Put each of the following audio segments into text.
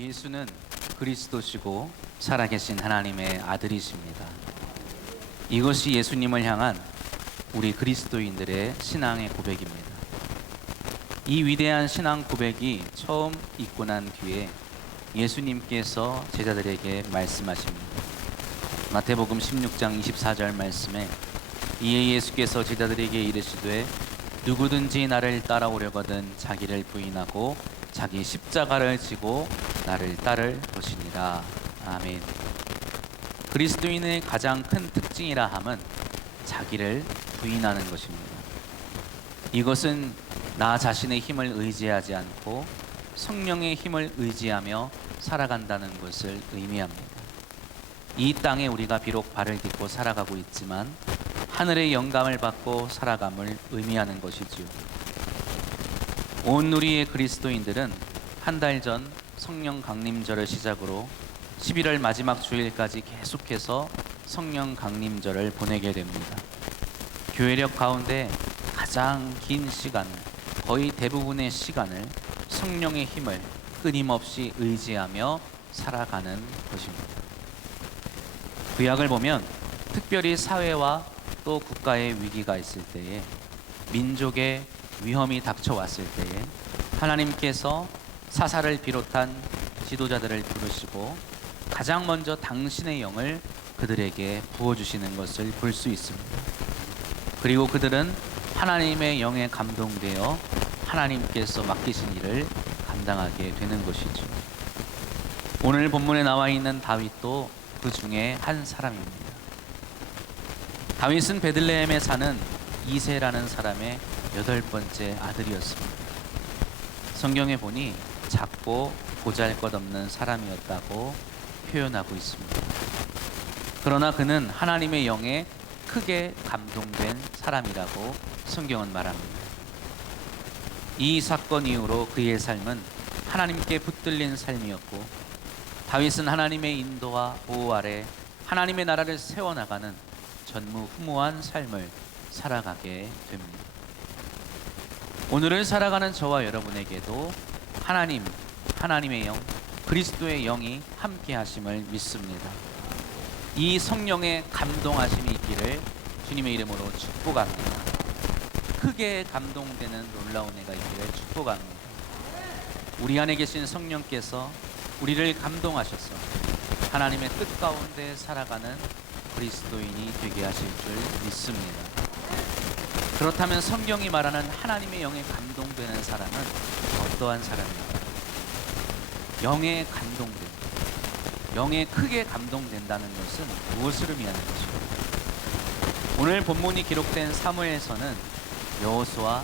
예수는 그리스도시고 살아계신 하나님의 아들이십니다. 이것이 예수님을 향한 우리 그리스도인들의 신앙의 고백입니다. 이 위대한 신앙 고백이 처음 있고 난 뒤에 예수님께서 제자들에게 말씀하십니다. 마태복음 16장 24절 말씀에 이에 예수께서 제자들에게 이르시되 누구든지 나를 따라오려거든 자기를 부인하고 자기 십자가를 지고 나를 따를 것이니라. 아멘. 그리스도인의 가장 큰 특징이라 함은 자기를 부인하는 것입니다. 이것은 나 자신의 힘을 의지하지 않고 성령의 힘을 의지하며 살아간다는 것을 의미합니다. 이 땅에 우리가 비록 발을 딛고 살아가고 있지만 하늘의 영감을 받고 살아감을 의미하는 것이지요. 온 누리의 그리스도인들은 한 달 전 성령 강림절을 시작으로 11월 마지막 주일까지 계속해서 성령 강림절을 보내게 됩니다. 교회력 가운데 가장 긴 시간을, 거의 대부분의 시간을 성령의 힘을 끊임없이 의지하며 살아가는 것입니다. 구약을 보면 특별히 사회와 또 국가의 위기가 있을 때에, 민족의 위험이 닥쳐왔을 때에 하나님께서 사사를 비롯한 지도자들을 부르시고 가장 먼저 당신의 영을 그들에게 부어주시는 것을 볼 수 있습니다. 그리고 그들은 하나님의 영에 감동되어 하나님께서 맡기신 일을 감당하게 되는 것이죠. 오늘 본문에 나와 있는 다윗도 그 중에 한 사람입니다. 다윗은 베들레헴에 사는 이새라는 사람의 8번째 아들이었습니다. 성경에 보니 작고 보잘것없는 사람이었다고 표현하고 있습니다. 그러나 그는 하나님의 영에 크게 감동된 사람이라고 성경은 말합니다. 이 사건 이후로 그의 삶은 하나님께 붙들린 삶이었고, 다윗은 하나님의 인도와 보호 아래 하나님의 나라를 세워나가는 전무후무한 삶을 살아가게 됩니다. 오늘을 살아가는 저와 여러분에게도 하나님의 영, 그리스도의 영이 함께 하심을 믿습니다. 이 성령의 감동하심이 있기를 주님의 이름으로 축복합니다. 크게 감동되는 놀라운 애가 있기를 축복합니다. 우리 안에 계신 성령께서 우리를 감동하셔서 하나님의 뜻 가운데 살아가는 그리스도인이 되게 하실 줄 믿습니다. 그렇다면 성경이 말하는 하나님의 영에 감동되는 사람은 어떠한 사람일까요? 영에 감동된, 영에 크게 감동된다는 것은 무엇을 의미하는 것입니까? 오늘 본문이 기록된 사무엘서는 여호수아,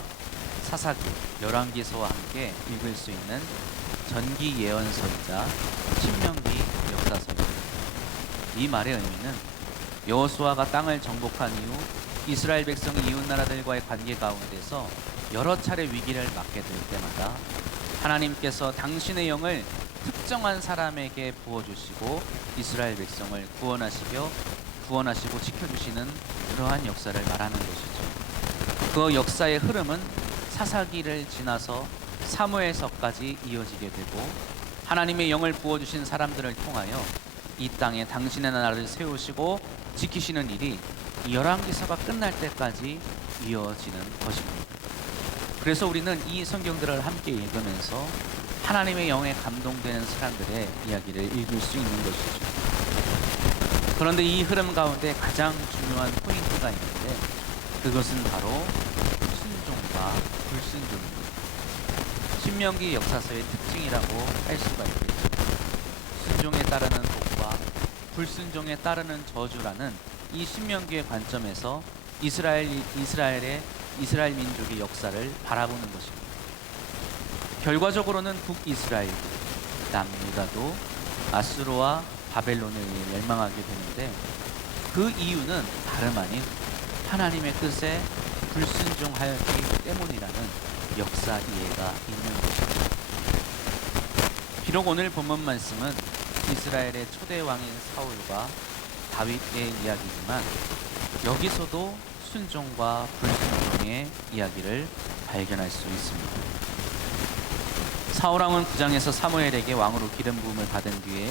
사사기, 열왕기서와 함께 읽을 수 있는 전기 예언서이자 신명기 역사서입니다. 이 말의 의미는 여호수아가 땅을 정복한 이후 이스라엘 백성이 이웃 나라들과의 관계 가운데서 여러 차례 위기를 맞게 될 때마다 하나님께서 당신의 영을 특정한 사람에게 부어주시고 이스라엘 백성을 구원하시고 지켜주시는 그러한 역사를 말하는 것이죠. 그 역사의 흐름은 사사기를 지나서 사무엘서까지 이어지게 되고, 하나님의 영을 부어주신 사람들을 통하여 이 땅에 당신의 나라를 세우시고 지키시는 일이 열왕기서가 끝날 때까지 이어지는 것입니다. 그래서 우리는 이 성경들을 함께 읽으면서 하나님의 영에 감동되는 사람들의 이야기를 읽을 수 있는 것이죠. 그런데 이 흐름 가운데 가장 중요한 포인트가 있는데, 그것은 바로 순종과 불순종입니다. 신명기 역사서의 특징이라고 할 수가 있겠죠. 순종에 따르는 복과 불순종에 따르는 저주라는 이 신명기의 관점에서 이스라엘 민족의 역사를 바라보는 것입니다. 결과적으로는 북이스라엘, 남유다도 아수르와 바벨론에 의해 멸망하게 되는데, 그 이유는 다름 아닌 하나님의 뜻에 불순종하였기 때문이라는 역사 이해가 있는 것입니다. 비록 오늘 본문 말씀은 이스라엘의 초대 왕인 사울과 다윗의 이야기지만 여기서도 순종과 불순종의 이야기를 발견할 수 있습니다. 사울 왕은 구장에서 사무엘에게 왕으로 기름 부음을 받은 뒤에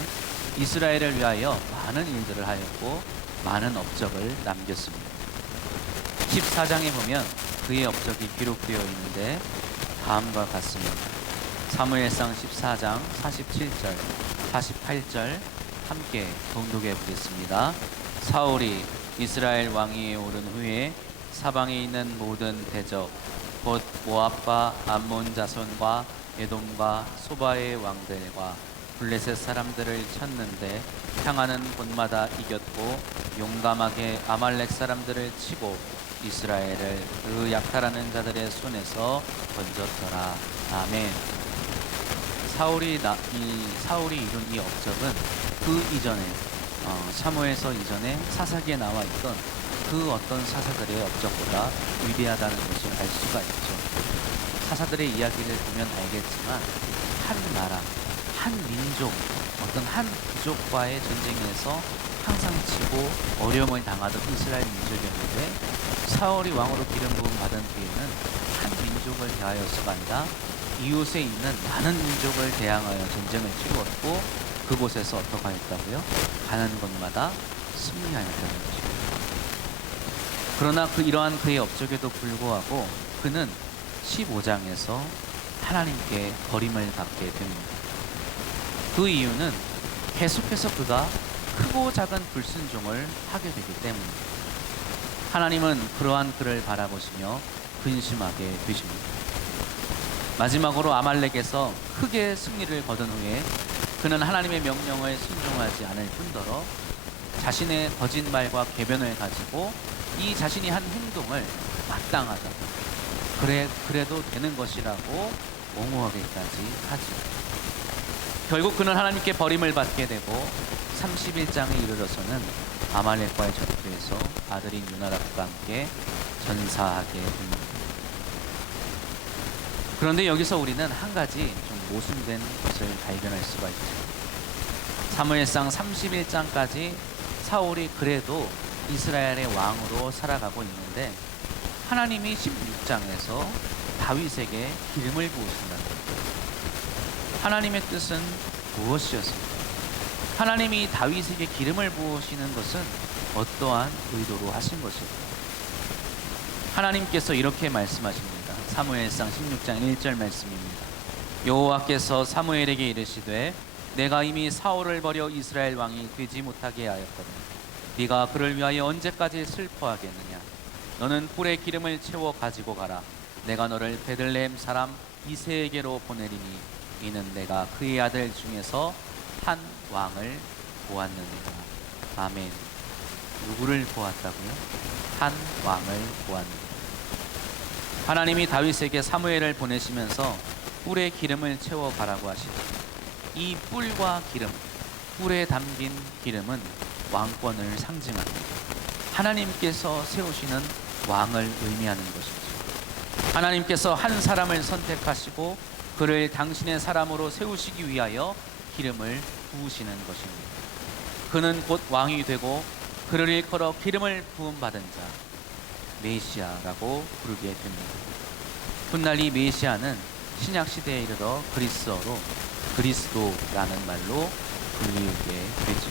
이스라엘을 위하여 많은 일들을 하였고 많은 업적을 남겼습니다. 14장에 보면 그의 업적이 기록되어 있는데 다음과 같습니다. 사무엘상 14장 47절, 48절 함께 봉독해 보겠습니다. 사울이 이스라엘 왕위에 오른 후에 사방에 있는 모든 대적 곧 모압과 암몬 자손과 에돔과 소바의 왕들과 블레셋 사람들을 쳤는데 향하는 곳마다 이겼고 용감하게 아말렉 사람들을 치고 이스라엘을 그 약탈하는 자들의 손에서 건졌더라. 아멘. 사울이 이룬 이 업적은 그 이전에 사무엘서 이전에 사사기에 나와 있던 그 어떤 사사들의 업적보다 위대하다는 것을 알 수가 있죠. 사사들의 이야기를 보면 알겠지만 한 나라, 한 민족, 어떤 한 부족과의 전쟁에서 항상 지고 어려움을 당하던 이스라엘 민족이었는데 사울이 왕으로 기름 부음 받은 뒤에는 한 민족을 대하여서가 아니라 이웃에 있는 많은 민족을 대항하여 전쟁을 치루었고 그곳에서 어떻게 하였다고요? 가는 곳마다 승리하였다는 것입니다. 그러나 이러한 그의 업적에도 불구하고 그는 15장에서 하나님께 버림을 받게 됩니다. 그 이유는 계속해서 그가 크고 작은 불순종을 하게 되기 때문입니다. 하나님은 그러한 그를 바라보시며 근심하게 되십니다. 마지막으로 아말렉에서 크게 승리를 거둔 후에 그는 하나님의 명령을 순종하지 않을 뿐더러 자신의 거짓말과 궤변을 가지고 이 자신이 한 행동을 마땅하다, 그래도 되는 것이라고 옹호하기까지 하죠. 결국 그는 하나님께 버림을 받게 되고 31장에 이르러서는 아말렉과의 전투에서 아들인 요나답과 함께 전사하게 됩니다. 그런데 여기서 우리는 한 가지 좀 모순된 것을 발견할 수가 있죠. 사무엘상 31장까지 사울이 그래도 이스라엘의 왕으로 살아가고 있는데 하나님이 16장에서 다윗에게 기름을 부으신다. 하나님의 뜻은 무엇이었습니까? 하나님이 다윗에게 기름을 부으시는 것은 어떠한 의도로 하신 것일까요? 하나님께서 이렇게 말씀하십니다. 사무엘상 16장 1절 말씀입니다. 여호와께서 사무엘에게 이르시되 내가 이미 사울을 버려 이스라엘 왕이 되지 못하게 하였거든 네가 그를 위하여 언제까지 슬퍼하겠느냐. 너는 뿔에 기름을 채워 가지고 가라. 내가 너를 베들레헴 사람 이새에게로 보내리니 이는 내가 그의 아들 중에서 한 왕을 보았느니라. 아멘. 누구를 보았다고요? 한 왕을 보았느니라. 하나님이 다윗에게 사무엘을 보내시면서 뿔에 기름을 채워 가라고 하시고 이 뿔과 기름, 뿔에 담긴 기름은 왕권을 상징합니다. 하나님께서 세우시는 왕을 의미하는 것이죠. 하나님께서 한 사람을 선택하시고 그를 당신의 사람으로 세우시기 위하여 기름을 부으시는 것입니다. 그는 곧 왕이 되고 그를 일컬어 기름을 부음받은 자, 메시아라고 부르게 됩니다. 훗날 이 메시아는 신약시대에 이르러 그리스어로 그리스도라는 말로 불리우게 되죠.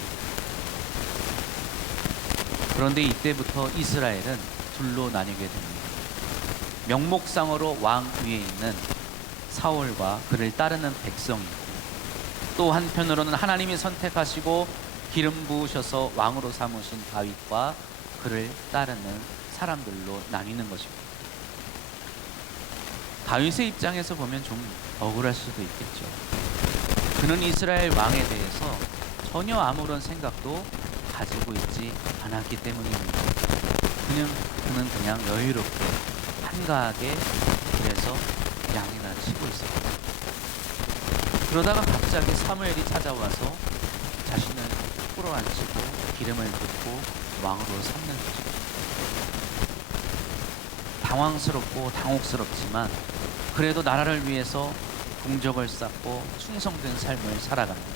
그런데 이때부터 이스라엘은 둘로 나뉘게 됩니다. 명목상으로 왕 위에 있는 사울과 그를 따르는 백성이고 또 한편으로는 하나님이 선택하시고 기름 부으셔서 왕으로 삼으신 다윗과 그를 따르는 사람들로 나뉘는 것입니다. 다윗의 입장에서 보면 좀 억울할 수도 있겠죠. 그는 이스라엘 왕에 대해서 전혀 아무런 생각도 가지고 있지 않았기 때문입니다. 그는 그냥 여유롭게 한가하게 길에서 양이나 치고 있었다. 그러다가 갑자기 사무엘이 찾아와서 자신을 끌어안치고 기름을 붓고 왕으로 삼는 거죠. 당황스럽고 당혹스럽지만 그래도 나라를 위해서 공적을 쌓고 충성된 삶을 살아갑니다.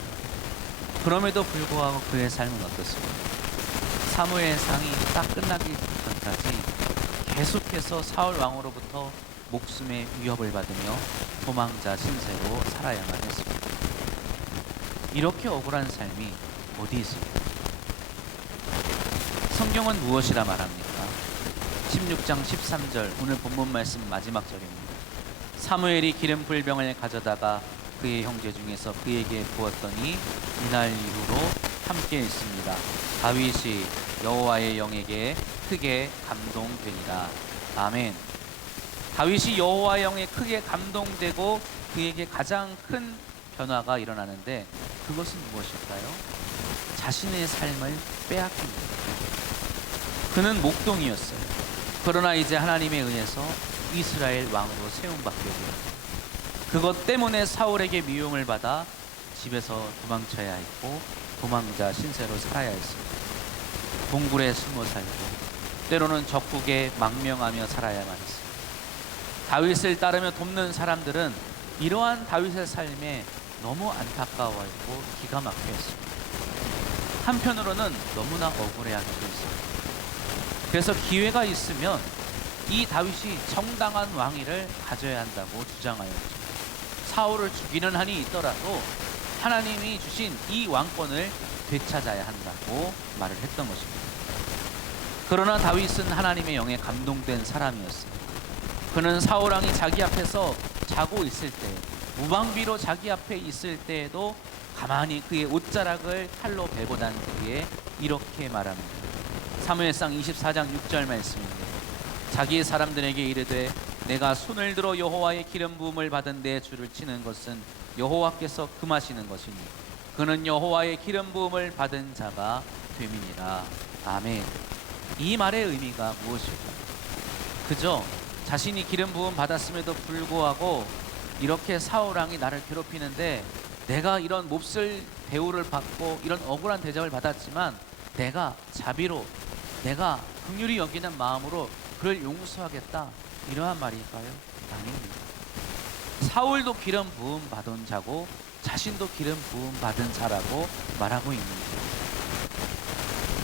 그럼에도 불구하고 그의 삶은 어떻습니까? 사무엘상이 딱 끝나기 전까지 계속해서 사울 왕으로부터 목숨의 위협을 받으며 도망자 신세로 살아야만 했습니다. 이렇게 억울한 삶이 어디 있습니까? 성경은 무엇이라 말합니까? 16장 13절, 오늘 본문 말씀 마지막 절입니다. 사무엘이 기름 불병을 가져다가 그의 형제 중에서 그에게 부었더니 이날 이후로 함께 있습니다. 다윗이 여호와의 영에게 크게 감동되니라. 아멘. 다윗이 여호와의 영에 크게 감동되고 그에게 가장 큰 변화가 일어나는데 그것은 무엇일까요? 자신의 삶을 빼앗깁니다. 그는 목동이었어요. 그러나 이제 하나님에 의해서 이스라엘 왕으로 세움받게 되었죠. 그것 때문에 사울에게 미움을 받아 집에서 도망쳐야 했고 도망자 신세로 살아야 했습니다. 동굴에 숨어 살고 때로는 적국에 망명하며 살아야만 했습니다. 다윗을 따르며 돕는 사람들은 이러한 다윗의 삶에 너무 안타까워했고 기가 막혀했습니다. 한편으로는 너무나 억울해하기도 했습니다. 그래서 기회가 있으면 이 다윗이 정당한 왕위를 가져야 한다고 주장하였죠. 사울을 죽이는 한이 있더라도 하나님이 주신 이 왕권을 되찾아야 한다고 말을 했던 것입니다. 그러나 다윗은 하나님의 영에 감동된 사람이었습니다. 그는 사울 왕이 자기 앞에서 자고 있을 때, 무방비로 자기 앞에 있을 때에도 가만히 그의 옷자락을 칼로 베고 난 뒤에 이렇게 말합니다. 사무엘상 24장 6절 말씀입니다. 자기 사람들에게 이르되 내가 손을 들어 여호와의 기름 부음을 받은 내 주를 치는 것은 여호와께서 금하시는 것이니 그는 여호와의 기름 부음을 받은 자가 됨이니라. 아멘. 이 말의 의미가 무엇일까요? 그저 자신이 기름 부음 받았음에도 불구하고 이렇게 사울 왕이 나를 괴롭히는데 내가 이런 몹쓸 대우를 받고 이런 억울한 대접을 받았지만 내가 자비로 내가 긍휼히 여기는 마음으로 그를 용서하겠다, 이러한 말일까요? 아닙니다. 사울도 기름 부음 받은 자고 자신도 기름 부음 받은 자라고 말하고 있는 거예요.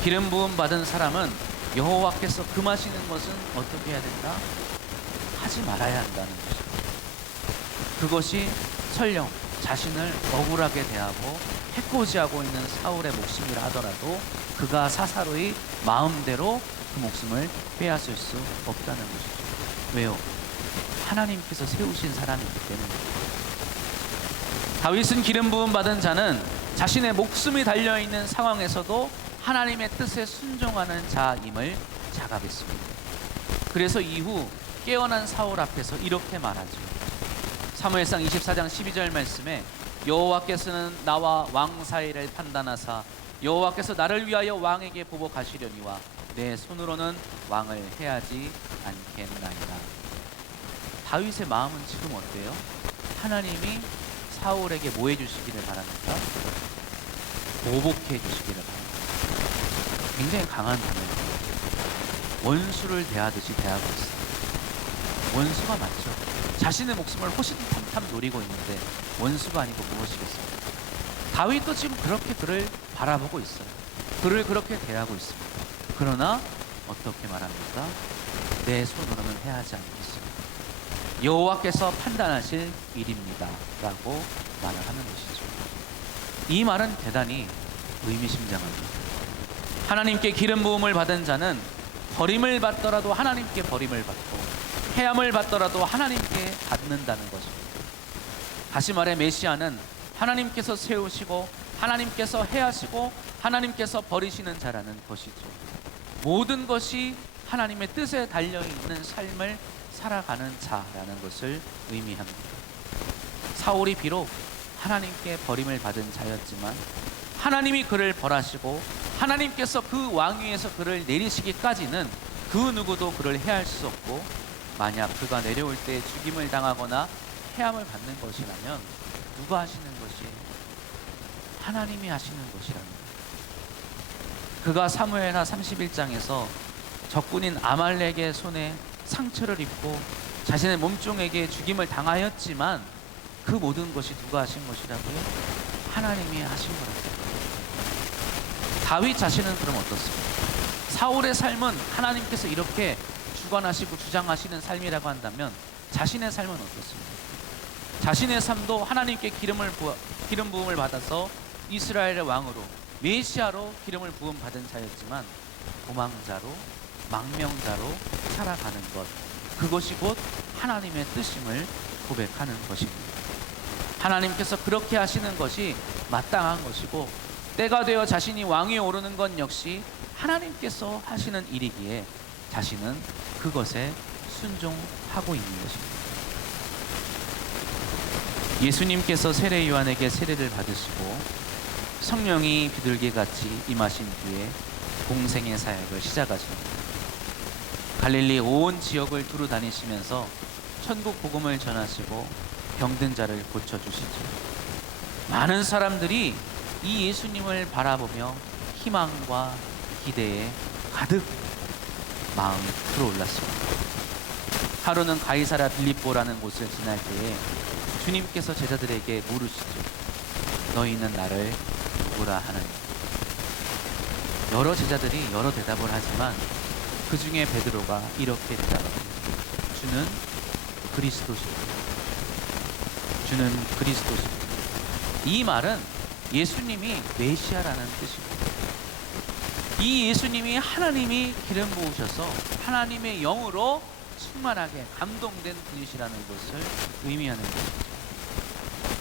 기름 부음 받은 사람은 여호와께서 금하시는 것은 어떻게 해야 된다? 하지 말아야 한다는 것입니다. 그것이 설령 자신을 억울하게 대하고 해코지하고 있는 사울의 목숨이라 하더라도 그가 사사로이 마음대로 그 목숨을 빼앗을 수 없다는 것이죠. 왜요? 하나님께서 세우신 사람이기 때문에. 다윗은 기름 부음 받은 자는 자신의 목숨이 달려있는 상황에서도 하나님의 뜻에 순종하는 자임을 자각했습니다. 그래서 이후 깨어난 사울 앞에서 이렇게 말하죠. 사무엘상 24장 12절 말씀에 여호와께서는 나와 왕 사이를 판단하사 여호와께서 나를 위하여 왕에게 보복하시려니와 내 손으로는 왕을 해하지 않겠나이다. 다윗의 마음은 지금 어때요? 하나님이 사울에게 뭐 해주시기를 바랍니까? 보복해 주시기를 바랍니다. 굉장히 강한 단어입니다. 원수를 대하듯이 대하고 있어요. 원수가 맞죠. 자신의 목숨을 호시탐탐 노리고 있는데 원수가 아니고 무엇이겠습니까? 다윗도 지금 그렇게 그를 바라보고 있어요. 그를 그렇게 대하고 있습니다. 그러나 어떻게 말합니까? 내 손으로는 해하지 않겠습니다. 여호와께서 판단하실 일입니다 라고 말을 하는 것이죠. 이 말은 대단히 의미심장합니다. 하나님께 기름 부음을 받은 자는 버림을 받더라도 하나님께 버림을 받고 해함을 받더라도 하나님께 받는다는 것입니다. 다시 말해 메시아는 하나님께서 세우시고 하나님께서 해하시고 하나님께서 버리시는 자라는 것이죠. 모든 것이 하나님의 뜻에 달려있는 삶을 살아가는 자라는 것을 의미합니다. 사울이 비록 하나님께 버림을 받은 자였지만 하나님이 그를 벌하시고 하나님께서 그 왕위에서 그를 내리시기까지는 그 누구도 그를 해할 수 없고 만약 그가 내려올 때 죽임을 당하거나 해함을 받는 것이라면 누가 하시는 것이에요? 하나님이 하시는 것이랍니다. 그가 사무엘하 31장에서 적군인 아말렉의 손에 상처를 입고 자신의 몸종에게 죽임을 당하였지만 그 모든 것이 누가 하신 것이라고요? 하나님이 하신 거라고요. 다윗 자신은 그럼 어떻습니까? 사울의 삶은 하나님께서 이렇게 주관하시고 주장하시는 삶이라고 한다면 자신의 삶은 어떻습니까? 자신의 삶도 하나님께 기름 부음을 받아서 이스라엘의 왕으로 메시아로 기름을 부음 받은 자였지만 도망자로 망명자로 살아가는 것, 그것이 곧 하나님의 뜻임을 고백하는 것입니다. 하나님께서 그렇게 하시는 것이 마땅한 것이고 때가 되어 자신이 왕위에 오르는 것 역시 하나님께서 하시는 일이기에 자신은 그것에 순종하고 있는 것입니다. 예수님께서 세례 요한에게 세례를 받으시고 성령이 비둘기같이 임하신 뒤에 공생의 사역을 시작하십니다. 갈릴리 온 지역을 두루 다니시면서 천국 복음을 전하시고 병든 자를 고쳐주시죠. 많은 사람들이 이 예수님을 바라보며 희망과 기대에 가득 마음이 들어올랐습니다. 하루는 가이사랴 빌립보라는 곳을 지날 때에 주님께서 제자들에게 물으시죠. 너희는 나를 누구라 하느냐? 여러 제자들이 여러 대답을 하지만 그 중에 베드로가 이렇게 대답합니다. 주는 그리스도시다. 주는 그리스도시다. 이 말은 예수님이 메시아라는 뜻입니다. 이 예수님이 하나님이 기름 부으셔서 하나님의 영으로 충만하게 감동된 분이시라는 것을 의미하는 것이죠.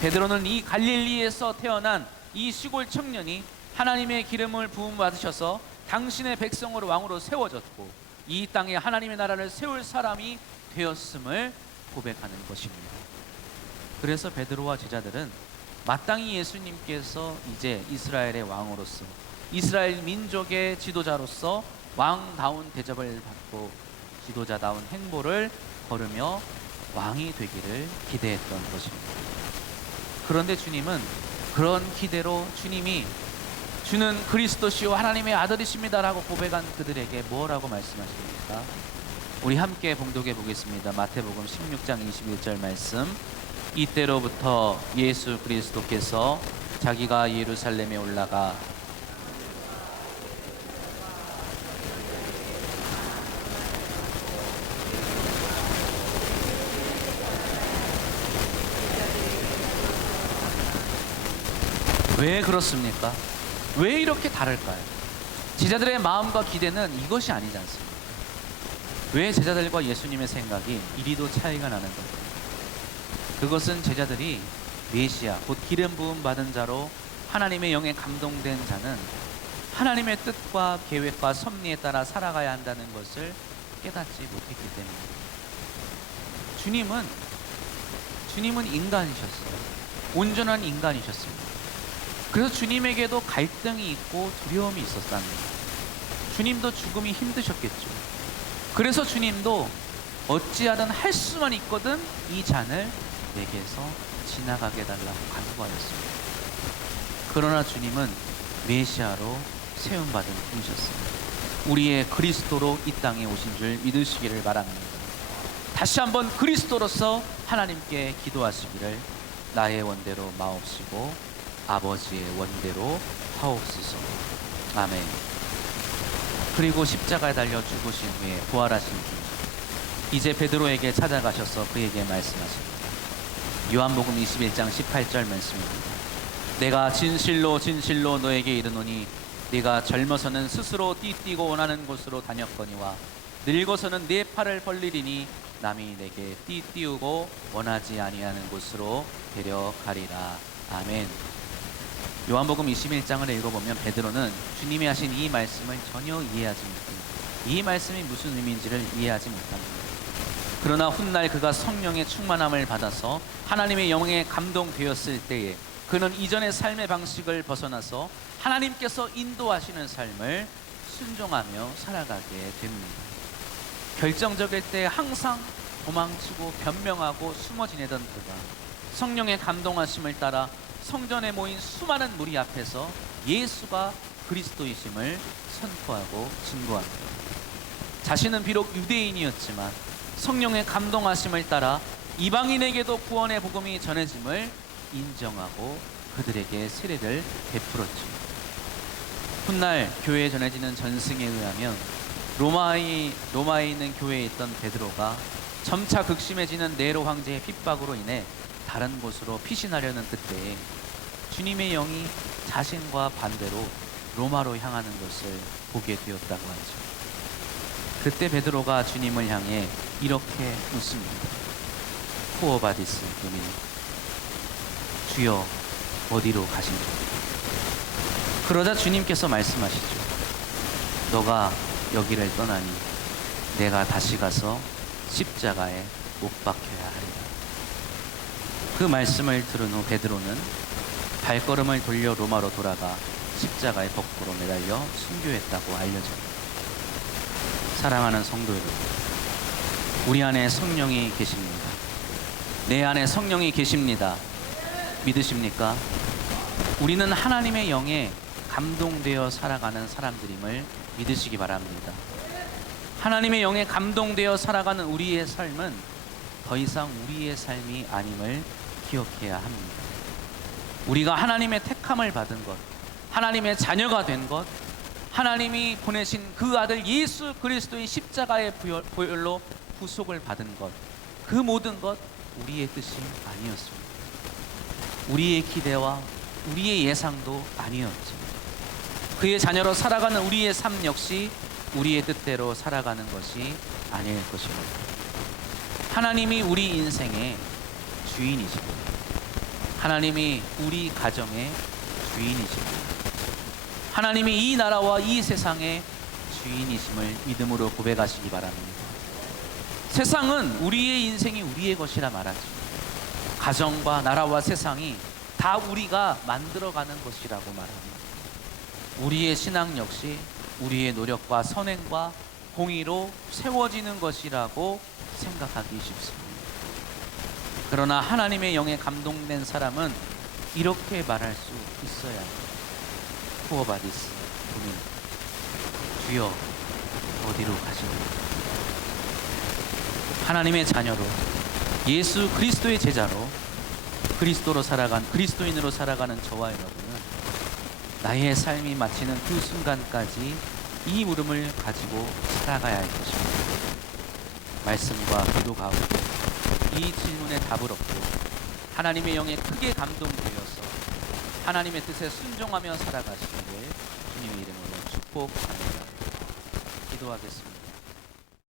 베드로는 이 갈릴리에서 태어난 이 시골 청년이 하나님의 기름을 부음 받으셔서 당신의 백성으로 왕으로 세워졌고 이 땅에 하나님의 나라를 세울 사람이 되었음을 고백하는 것입니다. 그래서 베드로와 제자들은 마땅히 예수님께서 이제 이스라엘의 왕으로서 이스라엘 민족의 지도자로서 왕다운 대접을 받고 지도자다운 행보를 걸으며 왕이 되기를 기대했던 것입니다. 그런데 주님은 그런 기대로 주는 그리스도시요 하나님의 아들이십니다라고 고백한 그들에게 뭐라고 말씀하십니까? 우리 함께 봉독해 보겠습니다. 마태복음 16장 21절 말씀. 이때로부터 예수 그리스도께서 자기가 예루살렘에 올라가 왜 그렇습니까? 왜 이렇게 다를까요? 제자들의 마음과 기대는 이것이 아니지 않습니까? 왜 제자들과 예수님의 생각이 이리도 차이가 나는 겁니까? 그것은 제자들이 메시아, 곧 기름 부음 받은 자로 하나님의 영에 감동된 자는 하나님의 뜻과 계획과 섭리에 따라 살아가야 한다는 것을 깨닫지 못했기 때문입니다. 주님은 인간이셨어요. 온전한 인간이셨습니다. 그래서 주님에게도 갈등이 있고 두려움이 있었답니다. 주님도 죽음이 힘드셨겠죠. 그래서 주님도 어찌하든 할 수만 있거든 이 잔을 내게서 지나가게 해달라고 간구하였습니다. 그러나 주님은 메시아로 세움받은 분이셨습니다. 우리의 그리스도로 이 땅에 오신 줄 믿으시기를 바랍니다. 다시 한번 그리스도로서 하나님께 기도하시기를 나의 원대로 마옵시고 아버지의 원대로 하옵소서. 아멘. 그리고 십자가에 달려 죽으신 후에 부활하신 주 이제 베드로에게 찾아가셔서 그에게 말씀하십니다. 요한복음 21장 18절 말씀입니다. 내가 진실로 진실로 너에게 이르노니 네가 젊어서는 스스로 띠뛰고 원하는 곳으로 다녔거니와 늙어서는 네 팔을 벌리리니 남이 내게 띠띠우고 원하지 아니하는 곳으로 데려가리라. 아멘. 요한복음 21장을 읽어보면 베드로는 주님이 하신 이 말씀을 전혀 이해하지 못합니다. 이 말씀이 무슨 의미인지를 이해하지 못합니다. 그러나 훗날 그가 성령의 충만함을 받아서 하나님의 영에 감동되었을 때에 그는 이전의 삶의 방식을 벗어나서 하나님께서 인도하시는 삶을 순종하며 살아가게 됩니다. 결정적일 때 항상 도망치고 변명하고 숨어 지내던 그가 성령의 감동하심을 따라 성전에 모인 수많은 무리 앞에서 예수가 그리스도이심을 선포하고 증거합니다. 자신은 비록 유대인이었지만 성령의 감동하심을 따라 이방인에게도 구원의 복음이 전해짐을 인정하고 그들에게 세례를 베풀었죠. 훗날 교회에 전해지는 전승에 의하면 로마에 있는 교회에 있던 베드로가 점차 극심해지는 네로 황제의 핍박으로 인해 다른 곳으로 피신하려는 그때에 주님의 영이 자신과 반대로 로마로 향하는 것을 보게 되었다고 하죠. 그때 베드로가 주님을 향해 이렇게 묻습니다. 쿠오바디스 도미니, 주여 어디로 가십니까? 그러자 주님께서 말씀하시죠. 너가 여기를 떠나니 내가 다시 가서 십자가에 못 박혀야 하리라. 그 말씀을 들은 후 베드로는 발걸음을 돌려 로마로 돌아가 십자가의 벽으로 매달려 순교했다고 알려져요. 사랑하는 성도 여러분, 우리 안에 성령이 계십니다. 내 안에 성령이 계십니다. 믿으십니까? 우리는 하나님의 영에 감동되어 살아가는 사람들임을 믿으시기 바랍니다. 하나님의 영에 감동되어 살아가는 우리의 삶은 더 이상 우리의 삶이 아님을 기억해야 합니다. 우리가 하나님의 택함을 받은 것, 하나님의 자녀가 된 것, 하나님이 보내신 그 아들 예수 그리스도의 십자가의 보혈로 구속을 받은 것, 그 모든 것 우리의 뜻이 아니었습니다. 우리의 기대와 우리의 예상도 아니었죠. 그의 자녀로 살아가는 우리의 삶 역시 우리의 뜻대로 살아가는 것이 아닐 것입니다. 하나님이 우리 인생의 주인이십니다. 하나님이 우리 가정의 주인이십니다. 하나님이 이 나라와 이 세상의 주인이심을 믿음으로 고백하시기 바랍니다. 세상은 우리의 인생이 우리의 것이라 말하지, 가정과 나라와 세상이 다 우리가 만들어가는 것이라고 말합니다. 우리의 신앙 역시 우리의 노력과 선행과 공의로 세워지는 것이라고 생각하기 쉽습니다. 그러나 하나님의 영에 감동된 사람은 이렇게 말할 수 있어야 합니다. 쿠오바디스 도미니, 주여 어디로 가십니까? 하나님의 자녀로, 예수 그리스도의 제자로, 그리스도인으로 살아가는 저와 여러분은 나의 삶이 마치는 그 순간까지 이 물음을 가지고 살아가야 할 것입니다. 말씀과 기도 가운데 이 질문에 답을 얻고 하나님의 영에 크게 감동되어서 하나님의 뜻에 순종하며 살아가시기를 주님의 이름으로 축복합니다. 기도하겠습니다.